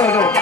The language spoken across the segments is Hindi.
हो जाओ।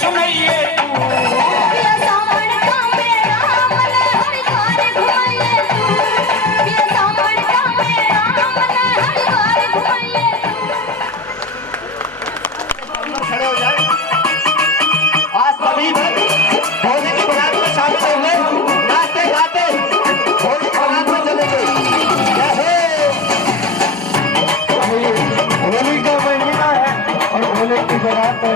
सुनइए तू पिया सावन का मेरा मन हरिद्वार घुमाइए तू पिया सावन का मेरा मन हरिद्वार घुमाइए तू। खड़े हो जाए। आज सभी होली की बारात में शामिल हुए, नाचते गाते होली की बारात में चलेंगे। होली का महीना है और होली की बारात है।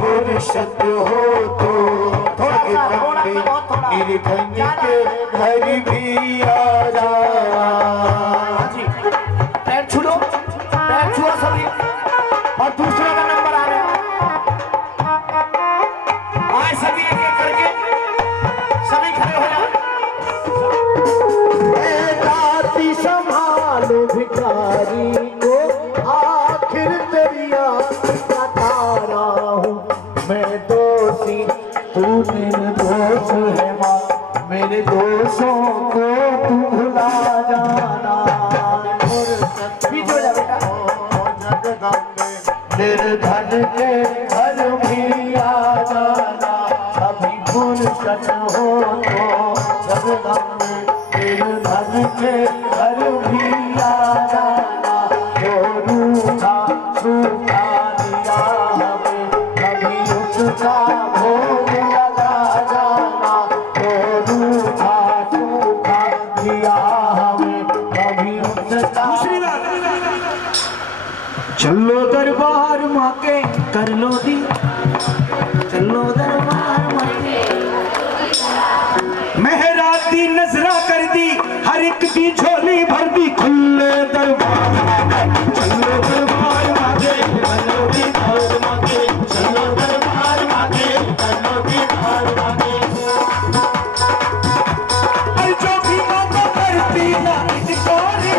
फुर्सत हो तो निर्धन के घर भी आ जाना। पैर छुड़ो, पैर छुआ सभी और दूसरे का नंबर आ रहा आए सभी एक एक करके सभी खड़े हो जाए। राती संभालो भिखारी को आखिर तेरिया तारा हूँ मैं दोषी तू निर्दोष है माँ मेरे दोषों को तू भुला जाना। निर्धन के घर भी आ जाना अभी फुर्सत हो तो जगदम्बे निर्धन के घर भी आ जाना। चलो दरबार माँ के कर लो दी, चलो दरबार माँ के। मेहराती नजरा कर दी, हर एक की झोली भर दी, खुले दरबार चलो दरबार माँ के कर लो दी, दरबार माँ के चलो दरबार माँ के कर लो दी, दरबार माँ के। अरे जो भी मांगो करती ना इनकार है,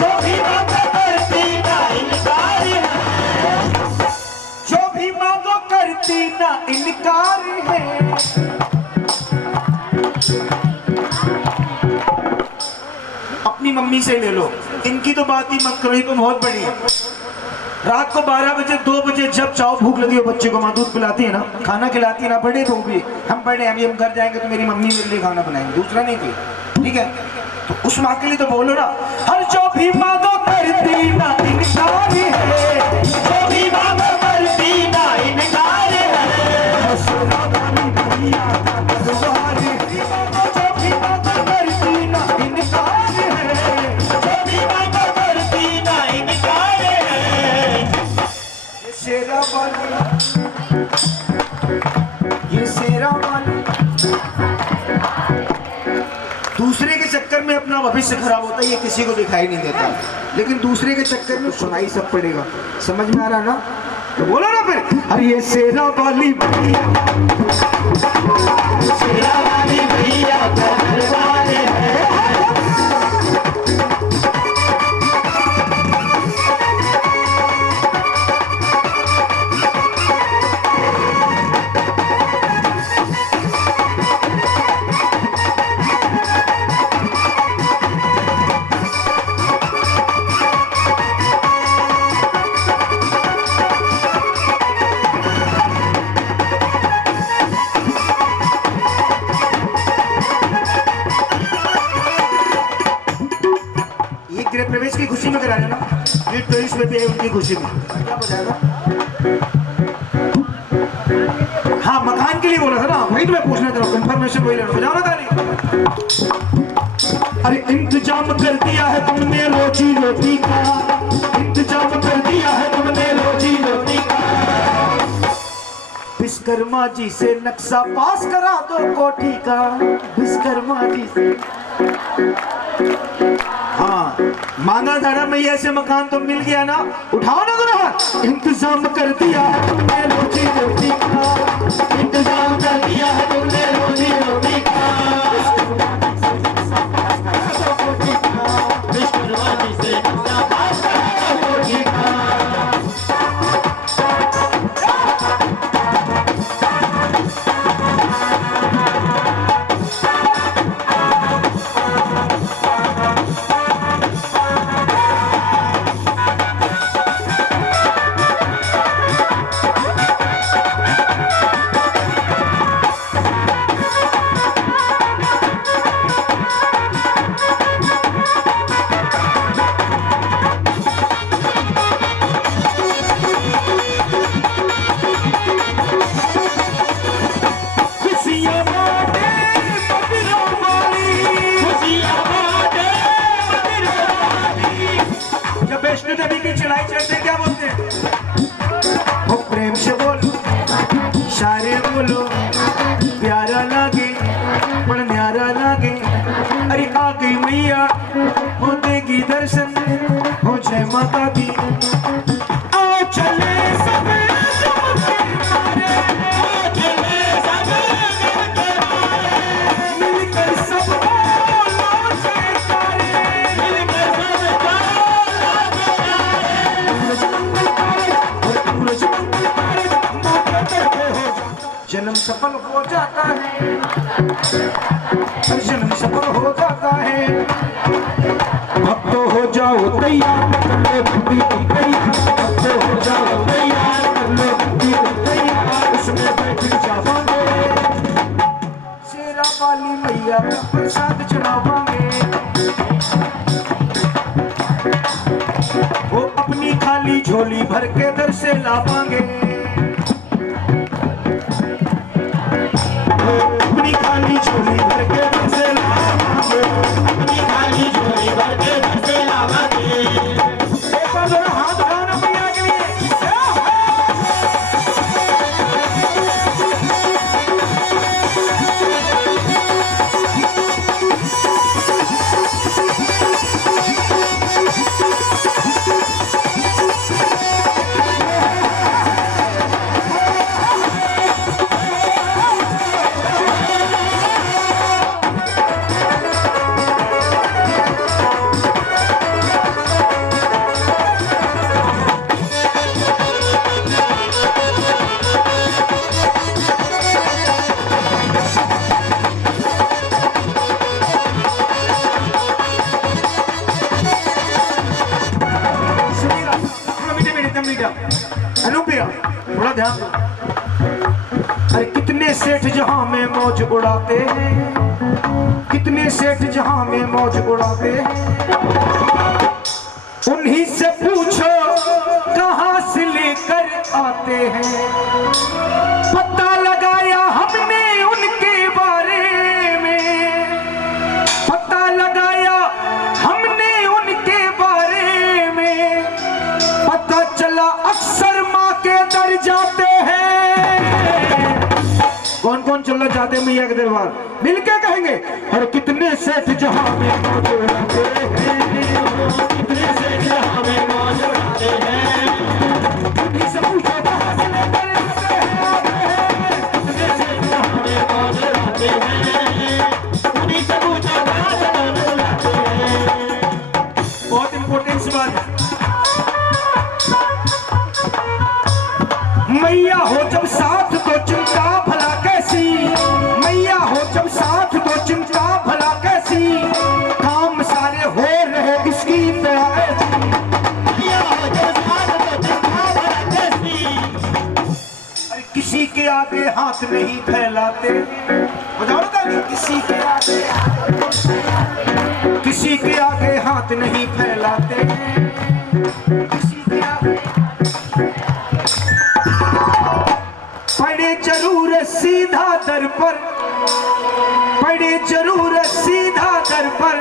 जो भी मांगो करती ना इनकार है, जो भी मांगो करती ना इनकार है। अपनी मम्मी से ले लो, इनकी तो बात ही मत करो, ये तो बहुत बड़ी है। रात को 12 बजे 2 बजे जब चाहो, भूख लगी हो, बच्चे को माँ दूध पिलाती है ना, खाना खिलाती है ना, बड़े तो भी हम बड़े अभी हम घर जाएंगे तो मेरी मम्मी मेरे लिए खाना बनाएंगे, दूसरा नहीं कोई, ठीक है। तो उस माँ के लिए तो बोलो ना, हर जो भी मांगो करती ना इनकार है, जो भी मांगो करती ना इनकार है। ये शेरा वाली दूसरे के चक्कर में अपना भविष्य खराब होता है, ये किसी को दिखाई नहीं देता, लेकिन दूसरे के चक्कर में सुनाई सब पड़ेगा। समझ में आ रहा ना? तो बोलो ना फिर, अरे ये शेरा वाली भैया, शेरा वाली भैया दरबार है। प्रवेश की खुशी में करा लेना, ये टूरिस्ट में भी है उनकी खुशी में, क्या हो जाएगा? हाँ, मकान के लिए बोला था ना, वही तो मैं पूछना था, कंफर्मेशन वही लेना, बजाओ ना ताली। अरे इंतजाम कर दिया है तुमने रोजी रोटी का, इंतजाम कर दिया है तुमने रोजी रोटी का। विश्वकर्मा जी से नक्शा पास करा दो कोठी का, विश्वकर्मा जी से। हाँ, मांगा था ना मैया से मकान, तो मिल गया ना, उठाओ ना गुरु। इंतजाम कर दिया है तुमने रोजी रोटी का, इंतजाम कर दिया है तुमने रोजी रोटी का। बोलो प्यारा लागे बड़ा न्यारा लागे। अरे आ गई मैया हो देगी दर्शन हो जय माता दी। आओ चले सब मिलकर सब जन्म सफल हो जाता है, जन्म सफल हो जाता है। अब तो हो जाओ तैयार कर लो बुद्धि की तैयार, अब तो हो जाओ तैयार कर लो बुद्धि की तैयार। उसमें बैठ जाओगे शेरा वाली मैया का प्रसाद चढ़ावांगे। वो अपनी खाली झोली भर के दर से लावांगे। अपनी खाली झोली भर के दर से लावांगे, अपनी खाली झोली भर के दर से लावांगे। बेटा, अनुप्रिया थोड़ा ध्यान दो। अरे कितने सेठ जहां में मौज उड़ाते हैं, कितने सेठ जहां में मौज उड़ाते हैं, उन्हीं से पूछो कहां से लेकर आते हैं। पता लगाया हमने उनके बारे में, पता लगाया हमने उनके बारे में, पता चला अक्सर माँ के दर जाते हैं। कौन कौन चलना चाहते हैं मैया के दरबार, मिलके कहेंगे। और कितने सेठ जहां में मौज उड़ाते हैं, कितने सेठ जहां में मौज उड़ाते हैं, उन्हीं से पूछो कहां से लेकर आते हैं। कितने सेठ जहां में मौज उड़ाते हैं, उन्हीं से पूछो कहां से मौज उड़ाते हैं। बहुत इंपॉर्टेंट सी बात है। मैया हो जब साथ तो चिंता भला कैसी, मैया हो जब साथ तो चिंता भला कैसी, काम सारे हो रहे इसकी तरह ऐसी। मैया हो जब साथ तो चिंता भला कैसी, अरे किसी के आगे हाथ नहीं फैलाते, बताओ ना, किसी के आगे, किसी के आगे हाथ नहीं फैलाते, किसी के आगे पड़े जरूर सीधा दर पर, पड़े जरूर सीधा दर पर।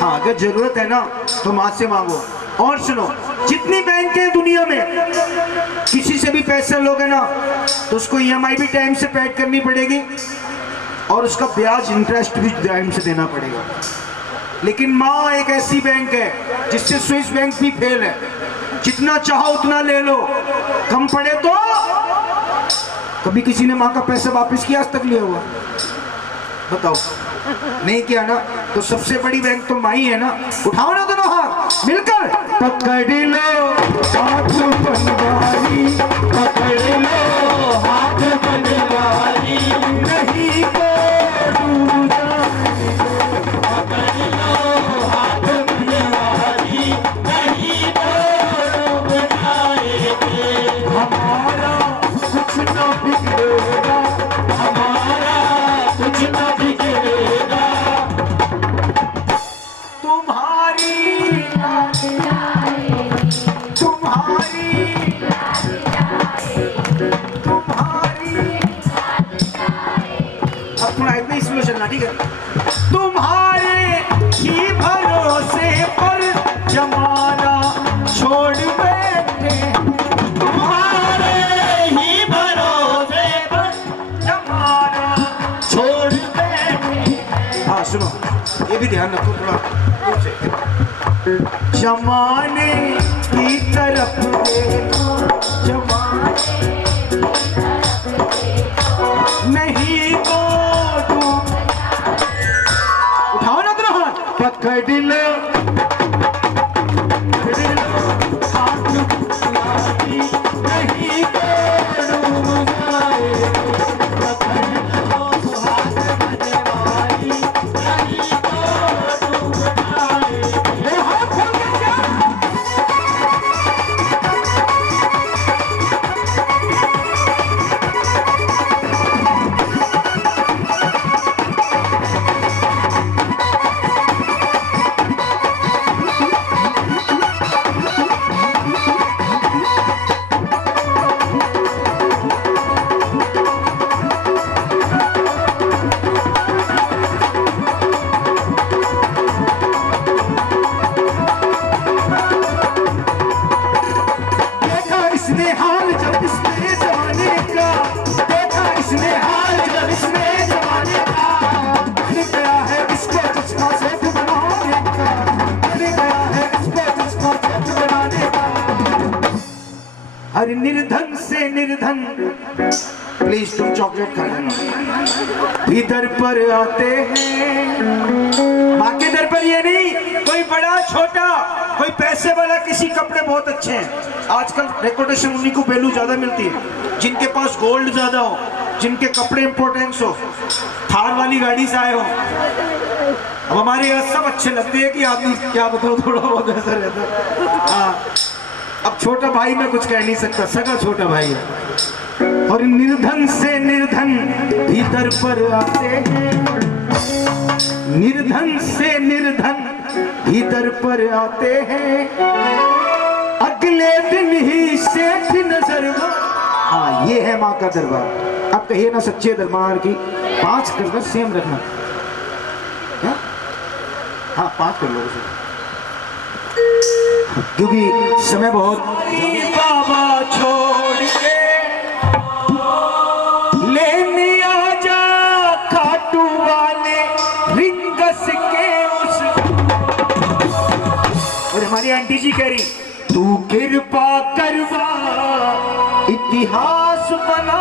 हाँ, अगर जरूरत है ना तो माँ से मांगो। और सुनो, जितनी बैंक है दुनिया में, किसी से भी पैसे लोगे ना तो उसको EMI भी टाइम से पेड करनी पड़ेगी और उसका ब्याज इंटरेस्ट भी टाइम से देना पड़ेगा। लेकिन माँ एक ऐसी बैंक है जिससे स्विस बैंक भी फेल है। जितना चाहो उतना ले लो, कम पड़े तो। कभी किसी ने माँ का पैसा वापस किया आज तक लिया हुआ, बताओ? नहीं किया ना, तो सबसे बड़ी बैंक तो माँ ही है ना। उठाओ ना दोनों हाथ मिलकर, पकड़ लो हाथ बनवारी, पकड़ लो हाथ बनवारी, नहीं तो डूब जाएंगे। पकड़ लो हाथ बनवारी, नहीं तो डूब जाएंगे। हमारा कुछ ना बिगड़ेगा, हमारा कुछ ना बिगड़ेगा, तुम्हारी तुम्हारी तुम्हारी। अब थोड़ा इतना स्लो चलना, ठीक है? तुम्हारे ही भरोसे पर जमाना छोड़ बैठे, तुम्हारे ही भरोसे पर जमाना छोड़ बैठे। हाँ सुनो, ये भी ध्यान रखो थोड़ा जमाने की तरफ देखो, जमाने नहीं तो डूब। उठाओ ना दोनों हाथ, पकड़ लो हाथ बनवारी, नहीं तो डूब जाएंगे। पकड़ लो हाथ बनवारी, नहीं तो डूब जाएंगे। हाथ खोल के जा। अरे निर्धन से निर्धन, प्लीज तुम चॉकलेट खा लेना। इधर पर आते हैं, माँ के दर पर ये नहीं कोई बड़ा छोटा, कोई पैसे वाला, किसी कपड़े बहुत अच्छे हैं। आजकल डेकोरेशन उन्हीं को वैल्यू ज्यादा मिलती है, जिनके पास गोल्ड ज्यादा हो, जिनके कपड़े इंपॉर्टेंस हो, थार वाली गाड़ी से आए हो। अब हमारे यहाँ सब अच्छे लगते हैं कि आदमी क्या बताओ, थोड़ा बहुत ऐसा रहता है। हाँ, अब छोटा भाई मैं कुछ कह नहीं सकता, सगा छोटा भाई है। और निर्धन से निर्धन भीतर पर आते हैं, निर्धन से निर्धन भीतर पर आते हैं, अगले दिन ही सेठ नजर। हाँ, ये है माँ का दरबार। अब कहिए ना सच्चे दरबार की 5 कर सेम रखना। हाँ 5 कर लो उसे, क्योंकि समय बहुत। बाबा छोड़ के लेने आ जा खाटू वाले रिंगस के उस। और हमारी आंटी जी कह रही, तू कृपा करवा इतिहास बना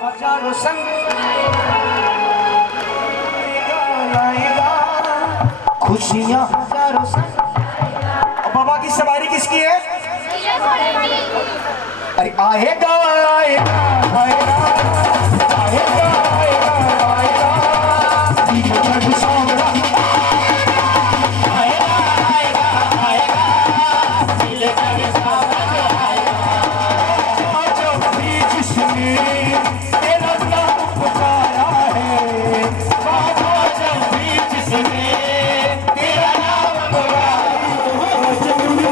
हजारों संग लाएगा खुशियां हजारों संग। और बाबा की सवारी किसकी है? अरे आएगा आएगा आएगा आएगा आएगा आएगा जग सामरा आएगा आएगा आएगा दिल जग सामरा आएगा जब भी जिसने तेरा नाम पुकारा है बाबा जब भी जिसने तेरा नाम पुकारा है जब भी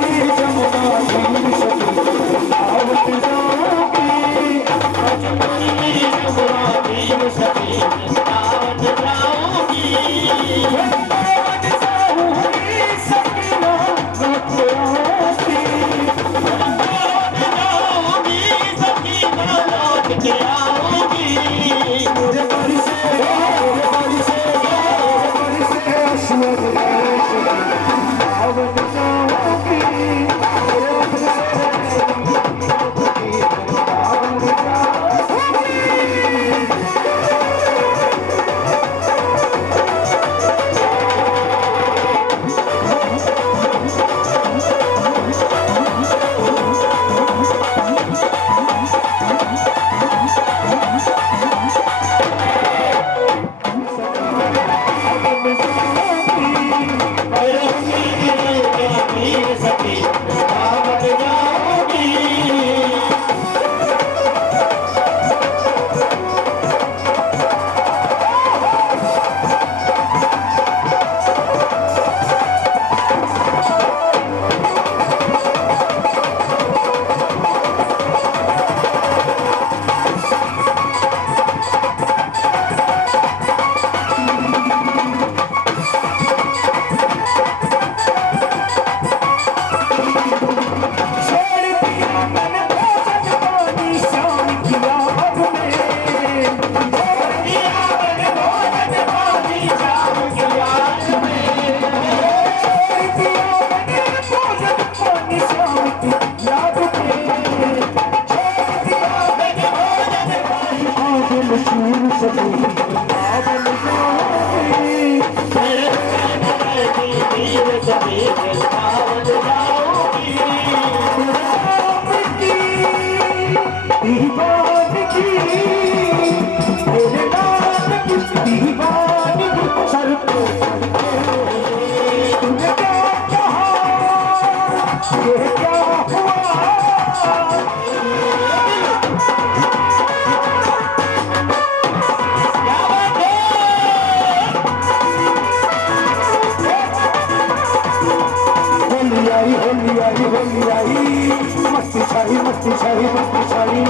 मस्ती छाई मस्ती छाई मस्ती छाई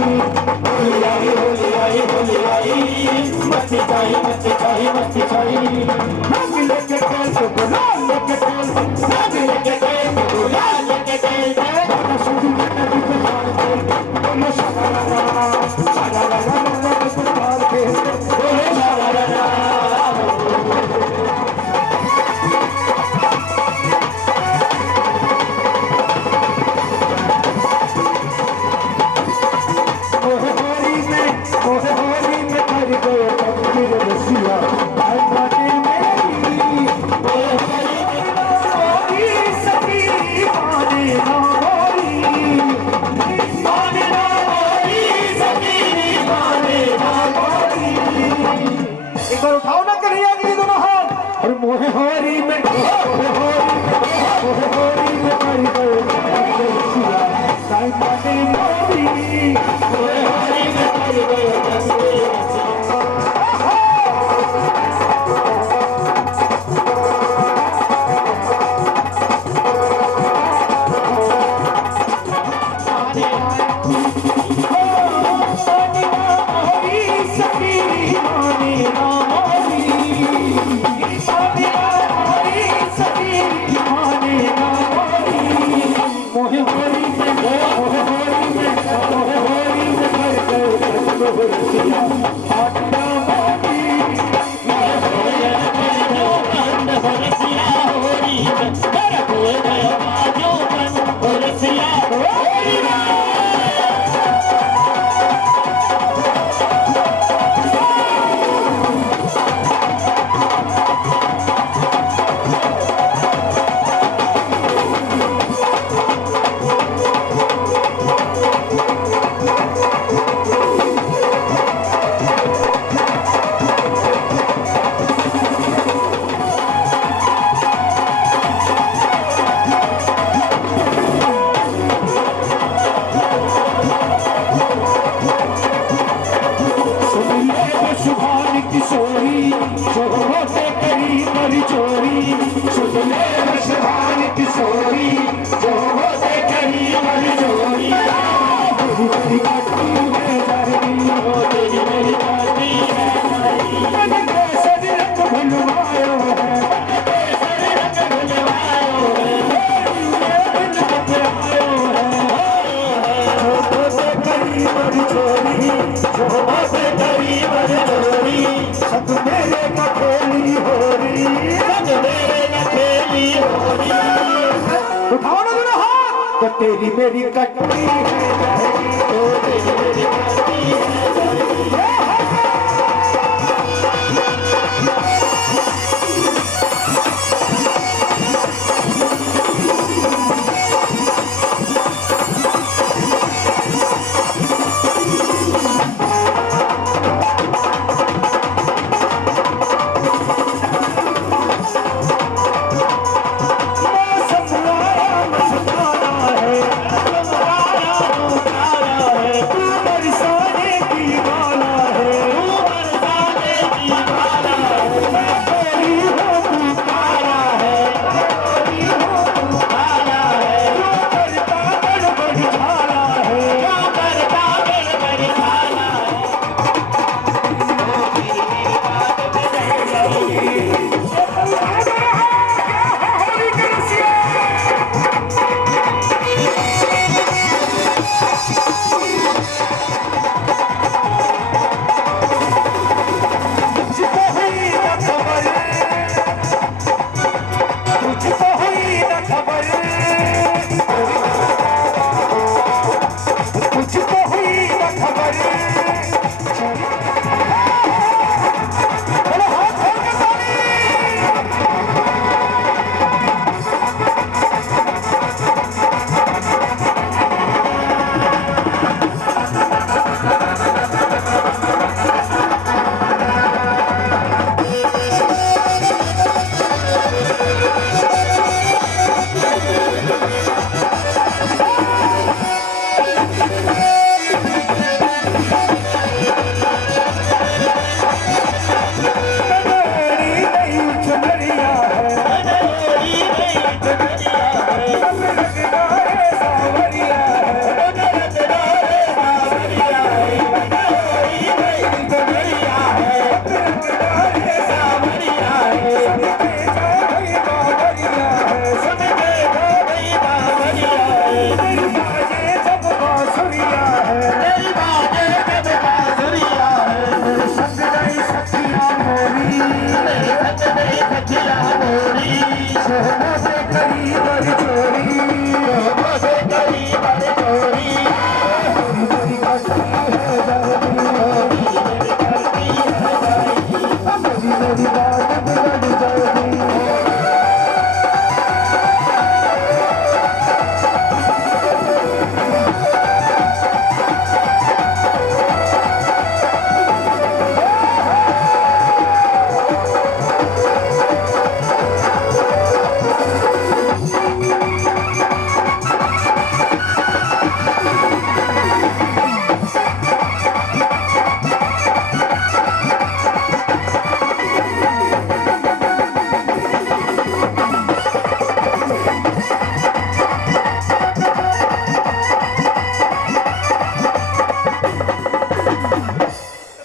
होली आई होली आई होली आई मस्ती छाई मस्ती छाई मस्ती छाई रंग लेके खेल तो गुलाल लेके खेल रंग लेके खेल तो गुलाल लेके खेल बोलो शुरू में नदी पे मार खेल बोलो शाला पे मार खेल बोलो शाला उठाओ ना कन्हैया के लिए दोनों हाथ और मोहे होरी में साईं पाटे मोरी मोहे होरी में किशोरी जोरों से करी पर चोरी सुन ले रशवान किशोरी जोरों से करी पर चोरी तेरी कट्टी है दर्दी हो तेरी मेरी कट्टी है मैंने केसर रंग भुलवायो है केसर रंग भुलवायो है जोरों से करी पर चोरी जोरों से करी पर चोरी सब मेरे का खेली हो रही सब मेरे का खेली हो रही उठाओ ना दोनों हाथ तो तेरी मेरी कट्टी है तो तेरी मेरी कट्टी है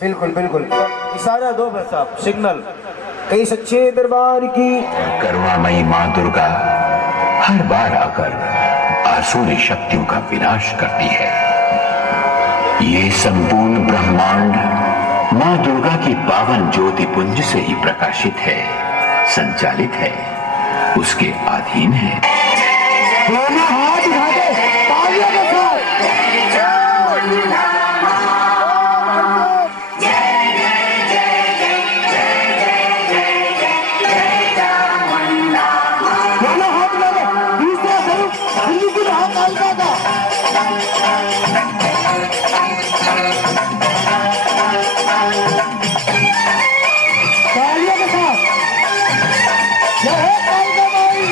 बिल्कुल बिल्कुल इशारा दो बस आप सिग्नल कई सच्चे दरबार की करुणामयी माँ दुर्गा हर बार आकर आसुरी शक्तियों का विनाश करती है। ये संपूर्ण ब्रह्मांड माँ दुर्गा की पावन ज्योति पुंज से ही प्रकाशित है, संचालित है, उसके अधीन है। दोनों हाथ उठा दे तालियों के साथ दोनों हाथ उठा दे दूसरा स्वरूप हिंदी की महाकालिका का तालियों के साथ जय हो कालिका माई।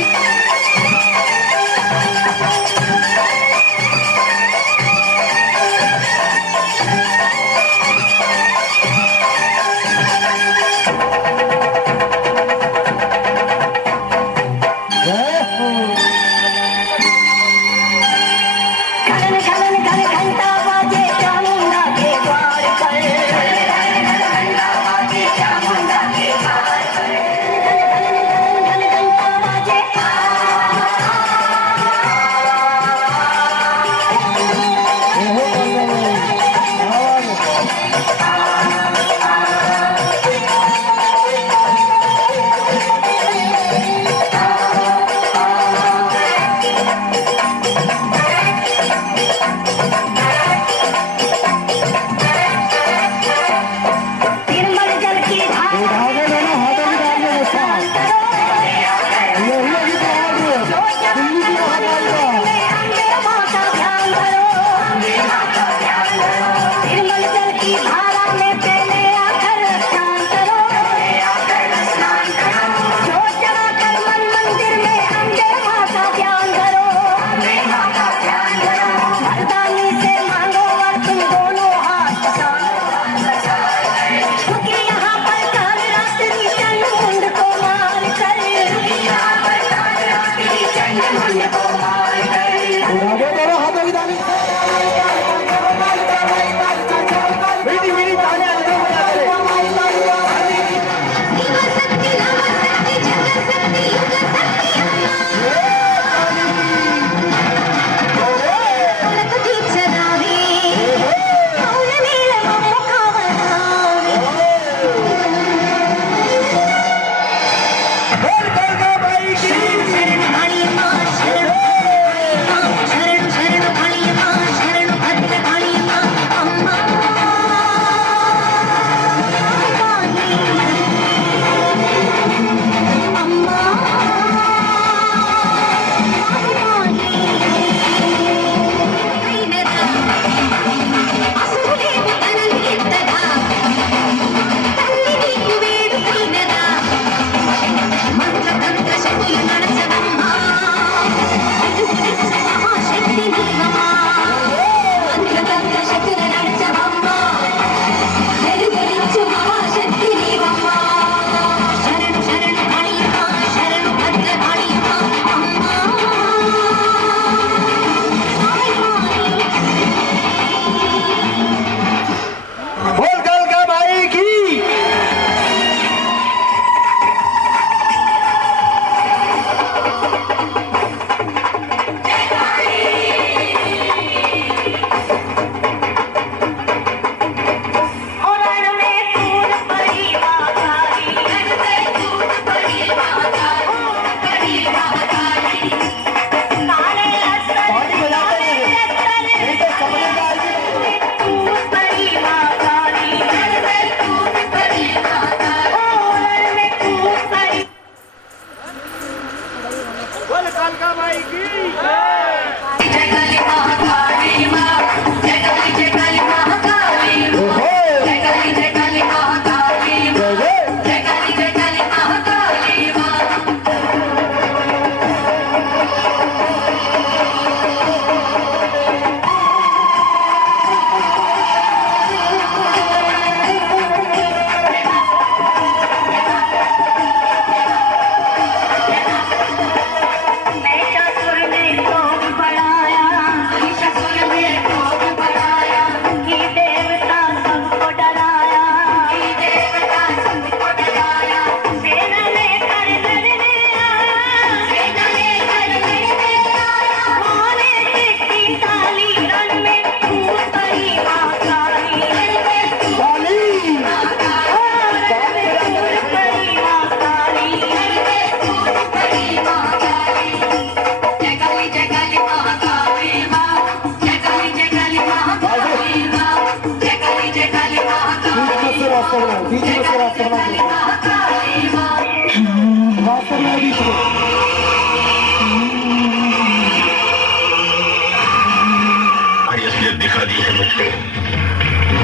दिखा दी है मुझको।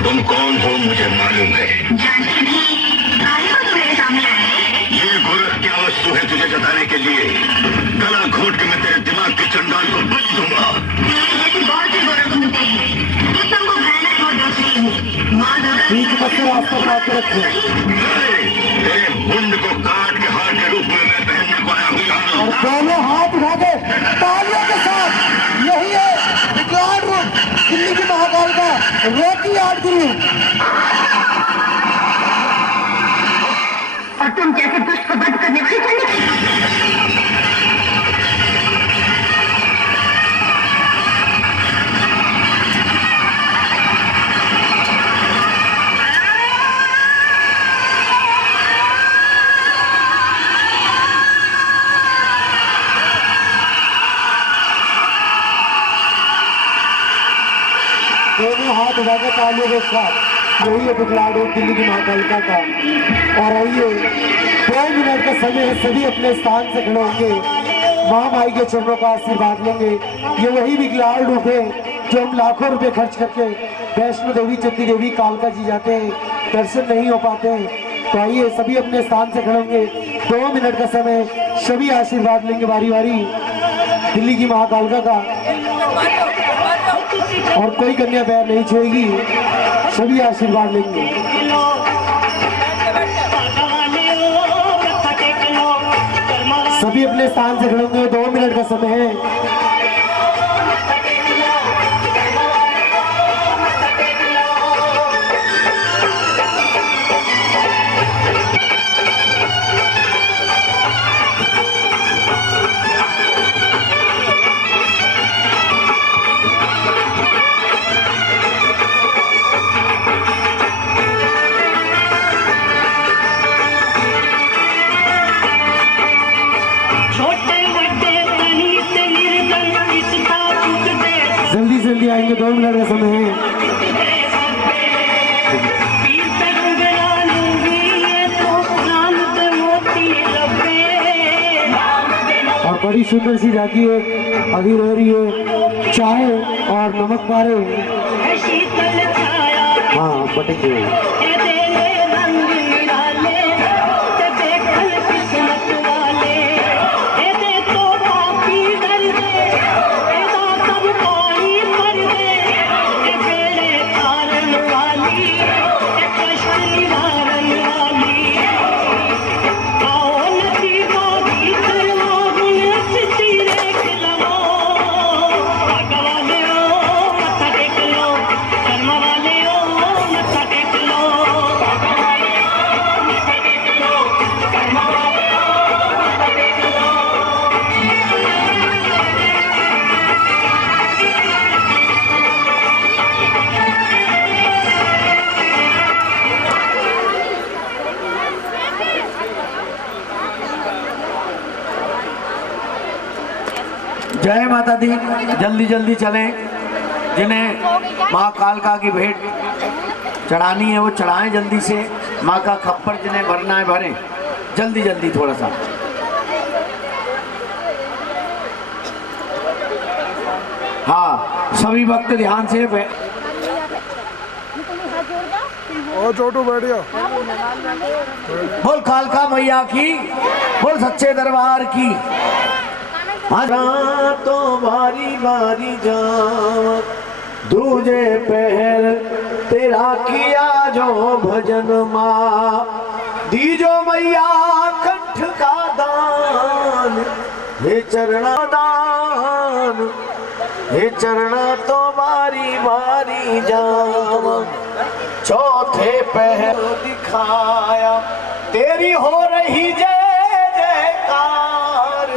तुम कौन हो मुझे मालूम है। ये गोरख क्या वस्तु है तुझे जताने के लिए? गला घोट के मैं तेरे दिमाग के चंडाल को बलि दूंगा। रास्ता काट के रखे तेरे मुंड को काट के हार के रूप में मैं पहनने को आया हूँ। और दोनों हाथ उठा के तालियों के साथ, यही है विकलांग रूप दिल्ली की महाकाल का रॉकी आर्ट गुरु। और तुम जैसे दुष्ट को बंद करने वाली दोनों हाथ उठा के तालियों के साथ, यही है विकलांग रूप दिल्ली की महाकालिका का। और आइए 2 मिनट का समय है, सभी अपने स्थान से खड़े होंगे, महामाई के चरणों का आशीर्वाद लेंगे। ये वही विकलांग रूप है जो हम लाखों रुपए खर्च करके वैष्णो देवी, चंदी देवी, कालका जी जाते हैं, दर्शन नहीं हो पाते हैं। तो आइए सभी अपने स्थान से खड़े होंगे, 2 मिनट का समय, सभी आशीर्वाद लेंगे बारी बारी दिल्ली की महाकालिका का। और कोई कन्या पैर नहीं छोड़ेगी, सभी आशीर्वाद लेंगे। सभी अपने स्थान से खड़े होंगे, 2 मिनट का समय है। जल्दी जल्दी आएंगे, 2 मिनट का समय है। और बड़ी सुंदर सी जाती है, अभी रह रही है चाय और नमक पारे। हाँ बटेंगे। जय माता दी। जल्दी जल्दी चलें, जिन्हें माँ कालका की भेंट चढ़ानी है वो चढ़ाएं जल्दी से। माँ का खप्पर जिन्हें भरना है भरें, जल्दी जल्दी थोड़ा सा। हाँ सभी भक्त ध्यान से और छोटू बैठ गया। बोल कालका मैया की, बोल सच्चे दरबार की। तो बारी बारी जावा, दूजे पहर तेरा किया जो भजन माँ, दीजो मैया कंठ का दान, हे चरणा दान, हे चरणा तो बारी बारी जावा, चौथे पहर दिखाया तेरी हो रही जय जयकार,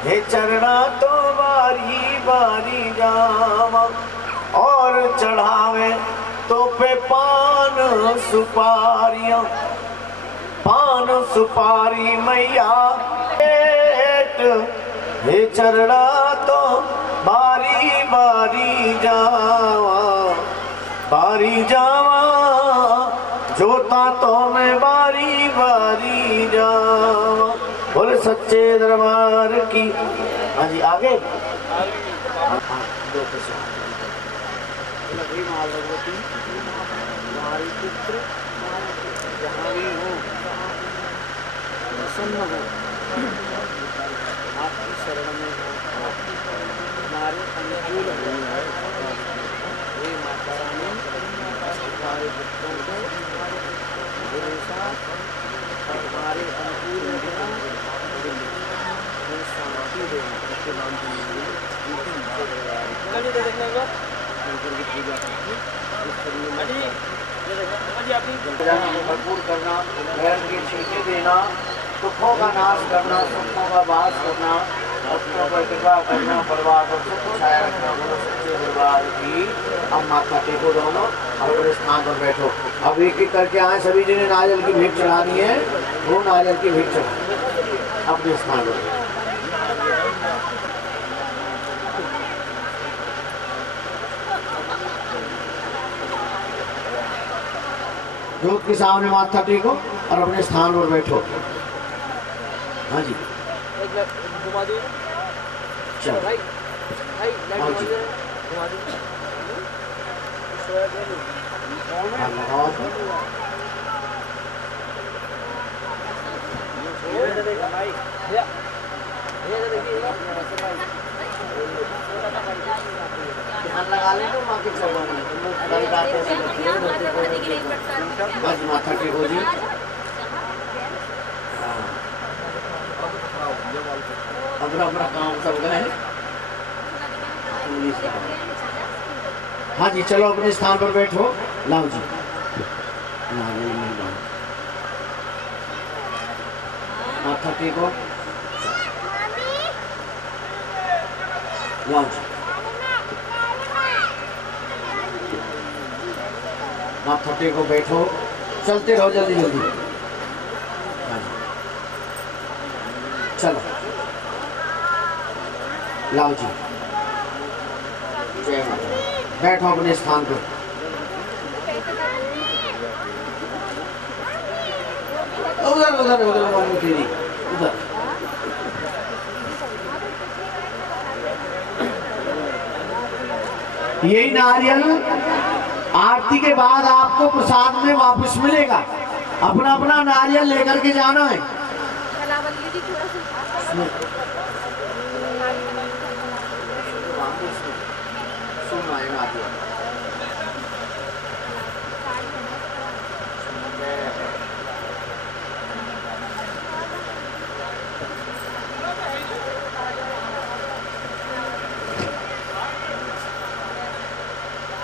हे चरणा तो बारी बारी जावा, और चढ़ावे तो पे पान सुपारियां, पान सुपारी मैया पेट, हे चरणा तो बारी बारी जावा, बारी जावा, जोता तो मैं बारी बारी जावा। बोले सच्चे दरबार की। हाँ जी आगे। हे माँ भगवती, तुम्हारे पुत्र जहाँ भी हो प्रसन्न हो, आपकी शरण में हो, हमारे अनुकूल हो। हे माता रानी, तुम्हारे पुत्रों को हमेशा हमारे अनुकूल रखना, हमें शांति देना। उसके नाम से भरपूर करना, घर की छींटे देना, सुखों का नाश करना, सुखों का वास करना, भक्तों पर कृपा करना, परिवार को सुख छाया रखना। बोलो सच्चे दरबार की। अब माथा टेको दोनों और अपने स्थान पर बैठो। अब एक एक करके आए, सभी जिन्हें नारियल की भीख चढ़ानी है वो नारियल की भीख चढ़ाए अपने स्थान पर। जोत के सामने माथा टेको और अपने स्थान पर बैठो। हाँ जी, चलो हाँ जी, हाँ लगाओ। ध्यान लगा ले तो माँ के चरणों में बस माथा टेको जी। अपना अपना काम सब गए। हाँ जी, चलो अपने स्थान पर बैठो। लाओ जी, माथा टेको। लाओ जी, माथा टेको, बैठो। चलते रहो जल्दी जल्दी। हाँ जी, चलो लाओ जी। जय माता। बैठो अपने स्थान पर। उधर उधर उधर मम्मी तेरी उधर। यही नारियल आरती के बाद आपको प्रसाद में वापस मिलेगा। अपना अपना नारियल लेकर के जाना है।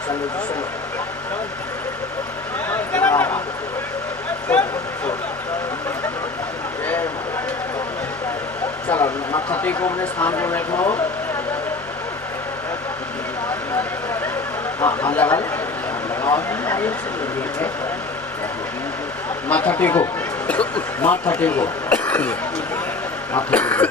चलो चलो चलो माथा टेको, अपने स्थान पर बैठो। हाँ हाँ लगा माथा टेको, माथा टेको, माथा टेको।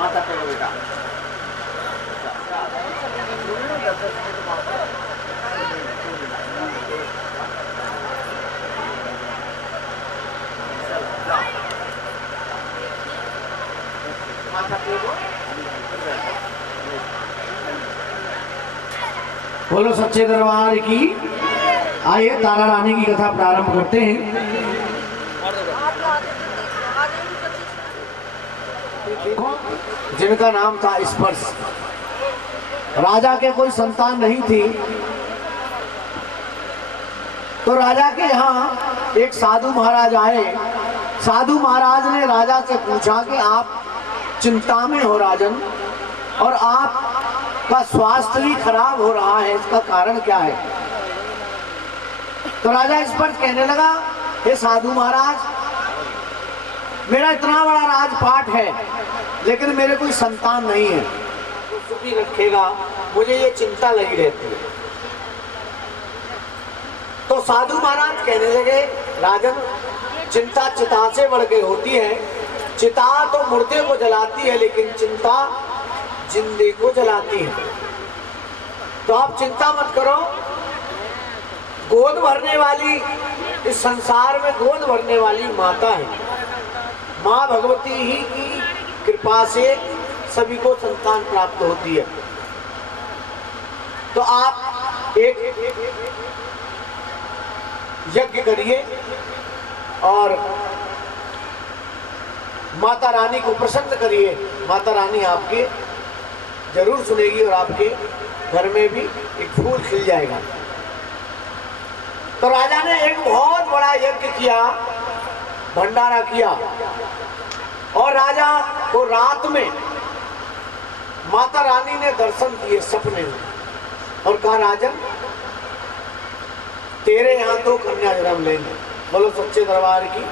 माता टेको बेटा। माथा टेको। बोलो सच्चे दरबार की। आइए तारा रानी की कथा प्रारंभ करते हैं। जिनका नाम था स्पर्श। राजा के कोई संतान नहीं थी, तो राजा के यहाँ एक साधु महाराज आए। साधु महाराज ने राजा से पूछा कि आप चिंता में हो राजन, और आपका स्वास्थ्य भी खराब हो रहा है, इसका कारण क्या है? तो राजा इस पर कहने लगा, हे साधु महाराज, मेरा इतना बड़ा राजपाट है लेकिन मेरे कोई संतान नहीं है, तो सुखी रखेगा, मुझे ये चिंता लगी रहती है। तो साधु महाराज कहने लगे, राजन, चिंता चिता से बढ़ के होती है। चिता तो मुर्दे को जलाती है, लेकिन चिंता जिंदे को जलाती है। तो आप चिंता मत करो, गोद भरने वाली, इस संसार में गोद भरने वाली माता है। माँ भगवती ही की कृपा से सभी को संतान प्राप्त होती है। तो आप एक यज्ञ करिए और माता रानी को प्रसन्न करिए। माता रानी आपके जरूर सुनेगी और आपके घर में भी एक फूल खिल जाएगा। तो राजा ने एक बहुत बड़ा यज्ञ किया, भंडारा किया, और राजा को रात में माता रानी ने दर्शन किए सपने में, और कहा, राजन, तेरे यहाँ तो कन्या जन्म लेंगे। बोलो सच्चे दरबार की।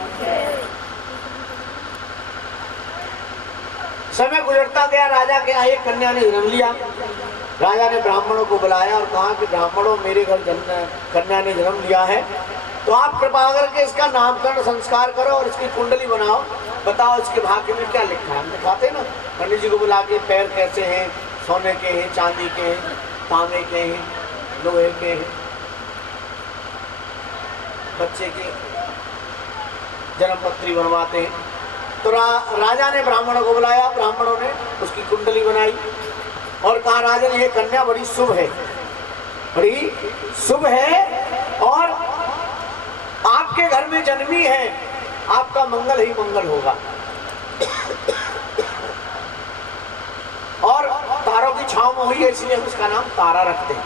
समय गुजरता गया, राजा के यहाँ एक कन्या ने जन्म लिया। राजा ने ब्राह्मणों को बुलाया और कहा कि ब्राह्मणों, मेरे घर कन्या ने जन्म लिया है, तो आप कृपा करके इसका नामकरण संस्कार करो और इसकी कुंडली बनाओ, बताओ इसके भाग्य में क्या लिखा है। हम दिखाते ना, पंडित जी को बुला के पैर कैसे हैं, सोने के हैं, चांदी के हैं, तांबे के हैं, लोहे के हैं, बच्चे के जन्म पत्री बनवाते हैं। तो राजा ने ब्राह्मणों को बुलाया, ब्राह्मणों ने उसकी कुंडली बनाई और कहा, राजन, ये कन्या बड़ी शुभ है, बड़ी शुभ है, और आपके घर में जन्मी है, आपका मंगल ही मंगल होगा। और तारों की छांव में हुई है, इसलिए हम उसका नाम तारा रखते हैं।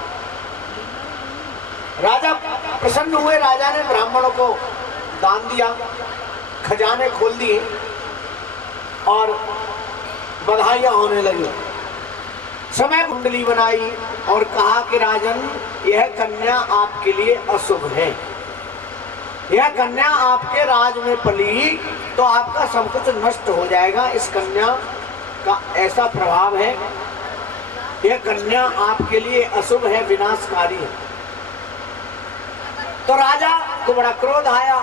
राजा प्रसन्न हुए। राजा ने ब्राह्मणों को दान दिया, खजाने खोल दिए और बधाइयां होने लगी। समय कुंडली बनाई और कहा कि राजन, यह कन्या आपके लिए अशुभ है। यह कन्या आपके राज में पली तो आपका सब कुछ नष्ट हो जाएगा। इस कन्या का ऐसा प्रभाव है, यह कन्या आपके लिए अशुभ है, विनाशकारी है। तो राजा को बड़ा क्रोध आया।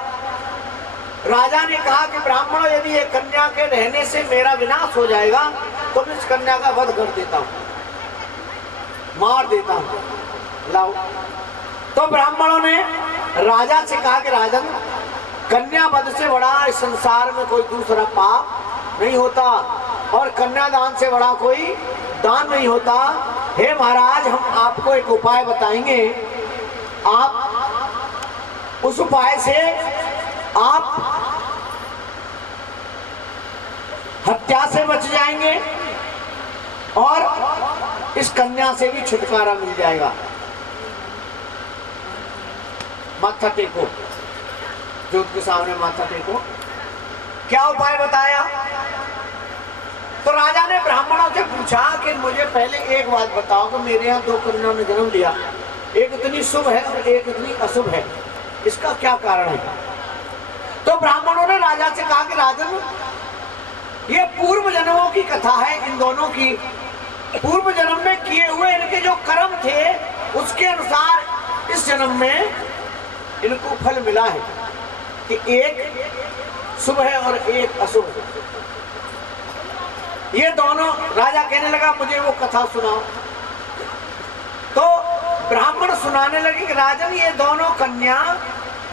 राजा ने कहा कि ब्राह्मणों, यदि ये कन्या के रहने से मेरा विनाश हो जाएगा तो मैं इस कन्या का वध कर देता हूं, मार देता हूं, लाओ। तो ब्राह्मणों ने राजा से कहा कि राजन, कन्या वध से बड़ा इस संसार में कोई दूसरा पाप नहीं होता, और कन्यादान से बड़ा कोई दान नहीं होता। हे महाराज, हम आपको एक उपाय बताएंगे, आप उस उपाय से आप हत्या से बच जाएंगे और इस कन्या से भी छुटकारा मिल जाएगा। माथा टेको, जोत के सामने माथा टेको। क्या उपाय बताया? तो राजा ने ब्राह्मणों से पूछा कि मुझे पहले एक बात बताओ कि मेरे यहाँ दो कन्याओं ने जन्म लिया, एक इतनी शुभ है और एक इतनी अशुभ है, इसका क्या कारण है? तो ब्राह्मणों ने राजा से कहा कि राजन, ये पूर्व जन्मों की कथा है, इन दोनों की पूर्व जन्म में किए हुए इनके जो कर्म थे उसके अनुसार इस जन्म में इनको फल मिला है कि एक शुभ है और एक अशुभ है। ये दोनों, राजा कहने लगा मुझे वो कथा सुनाओ। तो ब्राह्मण सुनाने लगे कि राजन, ये दोनों कन्या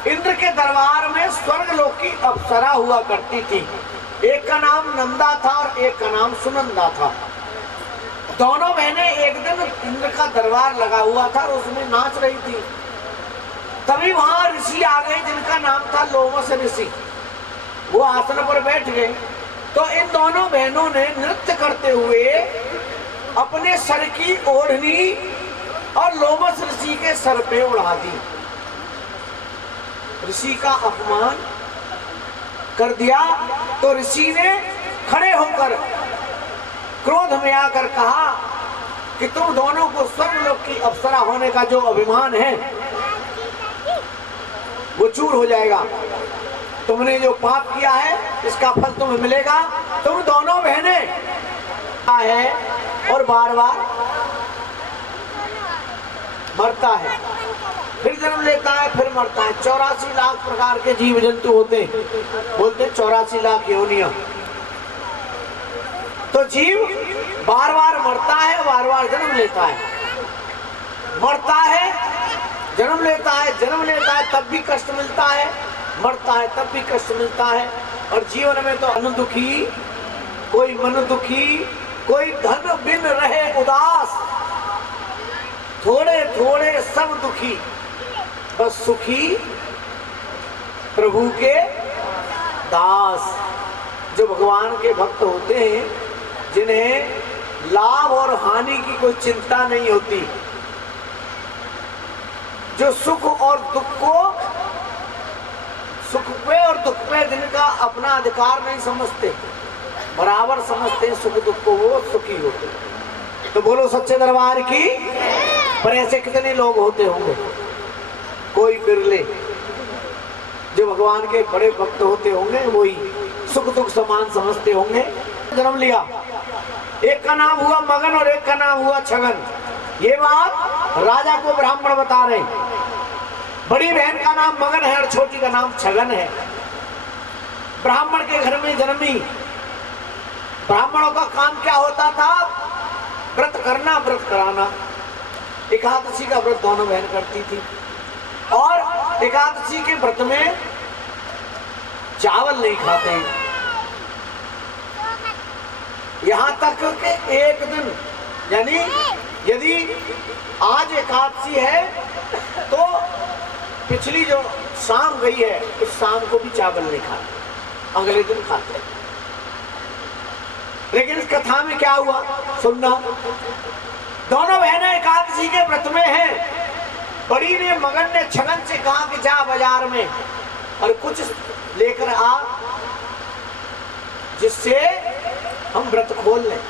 इंद्र के दरबार में स्वर्ग लोक की अप्सरा हुआ करती थी। एक का नाम नंदा था और एक का नाम सुनंदा था। दोनों बहनें एक दिन इंद्र का दरबार लगा हुआ था, उसमें नाच रही थी। तभी वहां ऋषि आ गए जिनका नाम था लोमस ऋषि। वो आसन पर बैठ गए तो इन दोनों बहनों ने नृत्य करते हुए अपने सर की ओढ़नी और लोमस ऋषि के सर पे उड़ा दी। ऋषि का अपमान कर दिया तो ऋषि ने खड़े होकर क्रोध में आकर कहा कि तुम दोनों को स्वर्गलोक की अप्सरा होने का जो अभिमान है वो चूर हो जाएगा। तुमने जो पाप किया है इसका फल तुम्हें मिलेगा। तुम दोनों बहनें है और बार बार मरता है, फिर जन्म लेता है, फिर मरता है। 84 लाख प्रकार के जीव जंतु होते हैं, बोलते 84 लाख योनियां। तो जीव बार बार मरता है, बार बार जन्म लेता है, मरता है, जन्म लेता है, जन्म लेता है तब भी कष्ट मिलता है, मरता है तब भी कष्ट मिलता है। और जीवन में तो अन्न दुखी, कोई मन दुखी, कोई धन बिन रहे उदास, थोड़े थोड़े सब दुखी, बस सुखी प्रभु के दास। जो भगवान के भक्त होते हैं, जिन्हें लाभ और हानि की कोई चिंता नहीं होती, जो सुख और दुख को, सुख पे और दुख पे जिनका अपना अधिकार नहीं समझते, बराबर समझते हैं सुख दुख को, वो सुखी होते। तो बोलो सच्चे दरबार की। पर ऐसे कितने लोग होते होंगे, कोई बिरले जो भगवान के बड़े भक्त होते होंगे, वही सुख दुख समान समझते होंगे। जन्म लिया, एक का नाम हुआ मगन और एक का नाम हुआ छगन। ये बात राजा को ब्राह्मण बता रहे। बड़ी बहन का नाम मगन है और छोटी का नाम छगन है। ब्राह्मण के घर में जन्मी। ब्राह्मणों का काम क्या होता था? व्रत करना, व्रत कराना। एकादशी का व्रत दोनों बहन करती थी और एकादशी के व्रत में चावल नहीं खाते हैं। यहां तक कि एक दिन, यानी यदि आज एकादशी है तो पिछली जो शाम गई है उस शाम को भी चावल नहीं खाते, अगले दिन खाते। लेकिन इस कथा में क्या हुआ सुनना। दोनों बहनें एकादशी के व्रत में हैं। बड़ी ने मगन ने छगन से कहा कि जा बाजार में और कुछ लेकर आ जिससे हम व्रत खोल लें।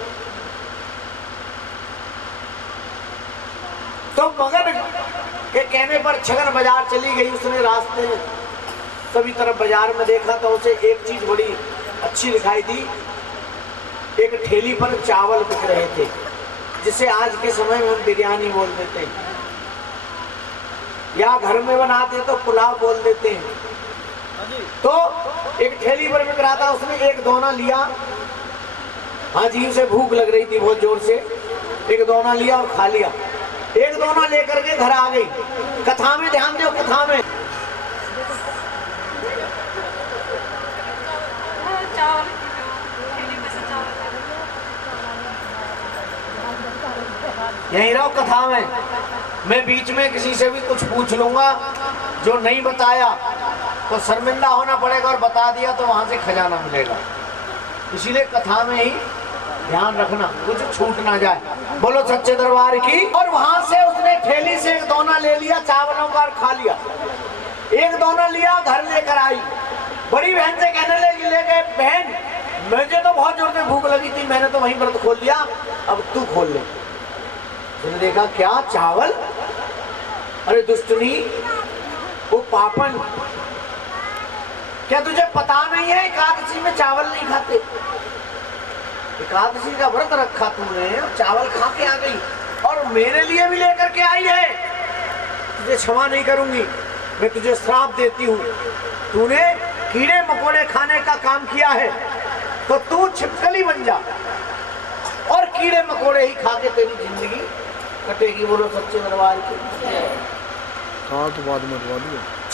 तो मगन के कहने पर छगन बाजार चली गई। उसने रास्ते में सभी तरफ बाजार में देखा तो उसे एक चीज बड़ी अच्छी दिखाई दी। एक ठेली पर चावल बिक रहे थे, जिसे आज के समय में हम बिरयानी बोल देते हैं, या घर में बनाते तो पुलाव बोल देते हैं। तो एक ठेली पर बिक रहा था, उसने एक दोना लिया। हाँ जी, उसे भूख लग रही थी बहुत जोर से। एक दोना लिया और खा लिया। एक दोना लेकर के घर आ गई। कथा में ध्यान दो, कथा में यहीं रहो। कथा में मैं बीच में किसी से भी कुछ पूछ लूंगा, जो नहीं बताया तो शर्मिंदा होना पड़ेगा, और बता दिया तो वहां से खजाना मिलेगा। इसीलिए कथा में ही ध्यान रखना, कुछ छूट ना जाए। बोलो सच्चे दरबार की। और वहां से उसने ठेली से एक दोना ले लिया चावलों का और खा लिया। एक दोना लिया, घर लेकर आई। बड़ी बहन से कहने लगी, ले गए बहन, मुझे तो बहुत जोर से भूख लगी थी, मैंने तो वहीं व्रत खोल दिया, अब तू खोल ले। उसने देखा क्या चावल, अरे दुष्टनी, वो पापन, क्या तुझे पता नहीं है एकादशी में चावल नहीं खाते? एकादशी का व्रत रखा तूने और चावल खा के आ गई, और मेरे लिए भी लेकर के आई है। तुझे क्षमा नहीं करूंगी, मैं तुझे श्राप देती हूँ। तूने कीड़े मकोड़े खाने का काम किया है तो तू छिपकली बन जा और कीड़े मकोड़े ही खा के तेरी जिंदगी कटेगी। बोलो सच्चे दरबार की। हाँ तो बाद में